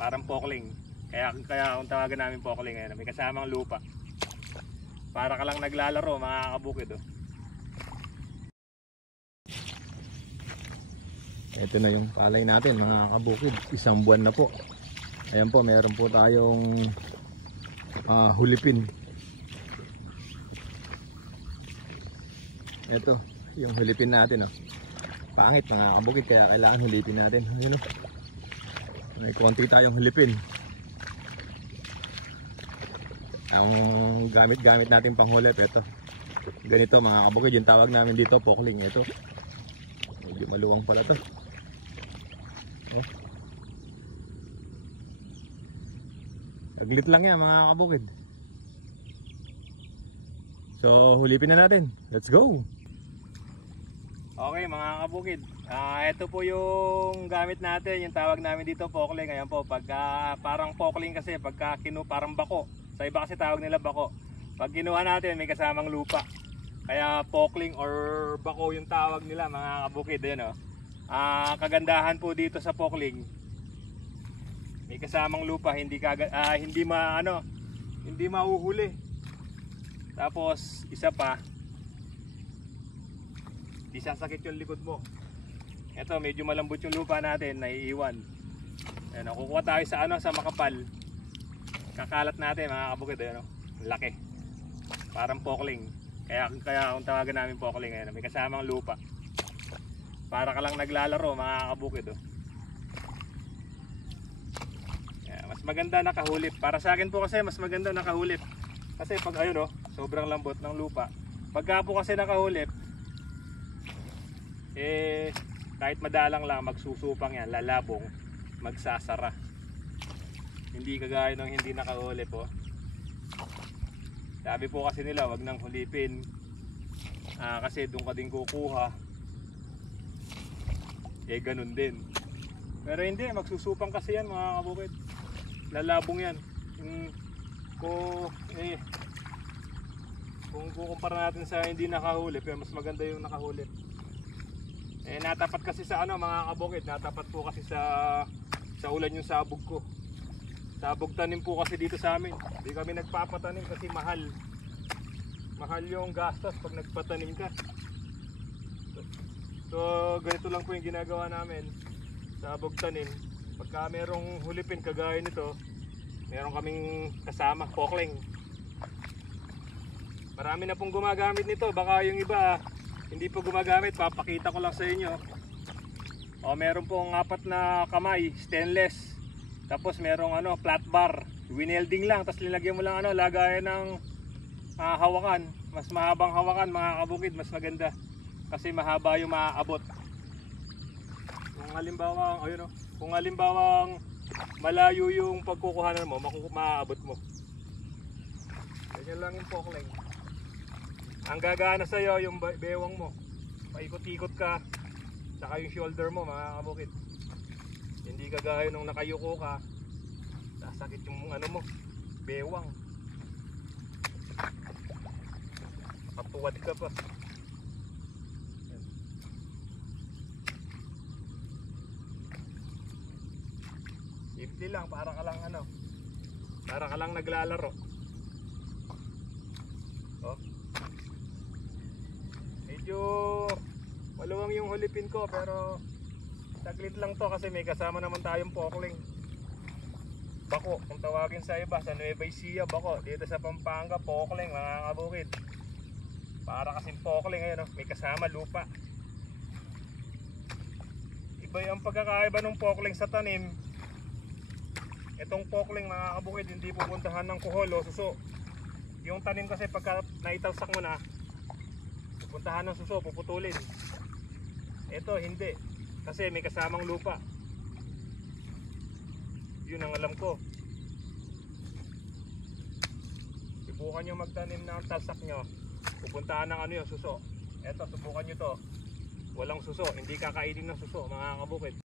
Parang pokling. Kaya kung tawagan namin pokling ngayon, may kasamang lupa. Para ka lang naglalaro mga kabukid. Oh. Ito na yung palay natin mga kabukid. Isang buwan na po. Ayan po, meron po tayong hulipin. Ito, yung hulipin natin. Oh. Pangit mga kabukid, kaya kailangan hulipin natin. Ayun, oh. May konti tayong hulipin. Ang gamit natin panghulip, ito. Ganito mga kabukid, yung tawag namin dito, pokling. Ito. Medyo maluwang pala to. Oh. Saglit lang yan mga kabukid. So hulipin na natin. Let's go. Okay mga kabukid, ito po yung gamit natin, yung tawag namin dito pokling. Ayan po, parang pokling kasi pagka parang bako. Sa iba kasi tawag nila bako. Pag kinuha natin may kasamang lupa, kaya pokling or bako yung tawag nila mga kabukid. Ayan, oh. Kagandahan po dito sa pokling, may kasamang lupa, hindi mahuhuli. Tapos isa pa, di sasakit yung likod mo. Ito medyo malambot yung lupa natin, naiiwan. Ayan, kukuha tayo sa makapal. Kakalat natin mga kabukid. Ayan, laki. Parang pokling. Kaya kung tawagan namin pokling ngayon, may kasamang lupa. Para ka lang naglalaro mga kabukid. Ayan, mas maganda nakahulip. Para sa akin po kasi mas maganda nakahulip. Kasi pag ayun, sobrang lambot ng lupa. Pagka po kasi nakahulip, kahit madalang lang magsusupang yan, lalabong, magsasara. Hindi kagaya ng hindi nakahulip. Sabi po kasi nila wag nang hulipin, kasi doon ka din kukuha. Ganun din. Pero hindi, magsusupang kasi yan mga kabukid. Lalabong yan. Kung kukumpara natin sa hindi nakahulip, mas maganda yung nakahulip. Natapat kasi sa mga kabukid, natapat po kasi sa ulan yung sabog ko. Sabog tanim po kasi dito sa amin. Hindi kami nagpapatanim kasi mahal. Mahal yung gastos pag nagpatanim ka. So ganito lang po yung ginagawa namin. Sabog tanim. Pagka merong hulipin kagaya nito, meron kaming kasama, pokling. Marami na pong gumagamit nito. Baka yung iba hindi po gumagamit, papakita ko lang sa inyo. Meron pong 4 na kamay, stainless. Tapos merong flat bar, winelding lang, tapos linagyan mo lang lagayan ng hawakan. Mas mahabang hawakan mga kabukid, mas maganda. Kasi mahaba yung maaabot. Kung halimbawa malayo yung pagkukuhanan mo, maaabot mo. Ganyan lang yung pokling. Ang gagana sa iyo yung bewang mo. Paikot-ikot ka, saka yung shoulder mo mga kabukid. Hindi kagaya nung nakayuko ka, sasakit yung mo, bewang. Patuwad ka pa. Simple lang, para ka lang naglalaro. Medyo maluwang yung hulipin ko, pero saglit lang to kasi may kasama naman tayong pokling. Bako, kung tawagin sa iba, sa Nueva Ecija bako. Dito sa Pampanga, pokling mga kabukid. Para kasing pokling ngayon, may kasama lupa. Iba yung pagkakaiba ng pokling sa tanim. Itong pokling mga kabukid, hindi pupuntahan ng kuhol o suso. Yung tanim kasi pagka naitalsak mo na, pupuntahan ng suso, puputulin. Ito hindi, kasi may kasamang lupa. Yun ang alam ko. Subukan nyo magtanim ng talsak nyo, pupuntahan ng yung suso. Ito, subukan nyo to. Walang suso, hindi kakainin ng suso mga kabukid.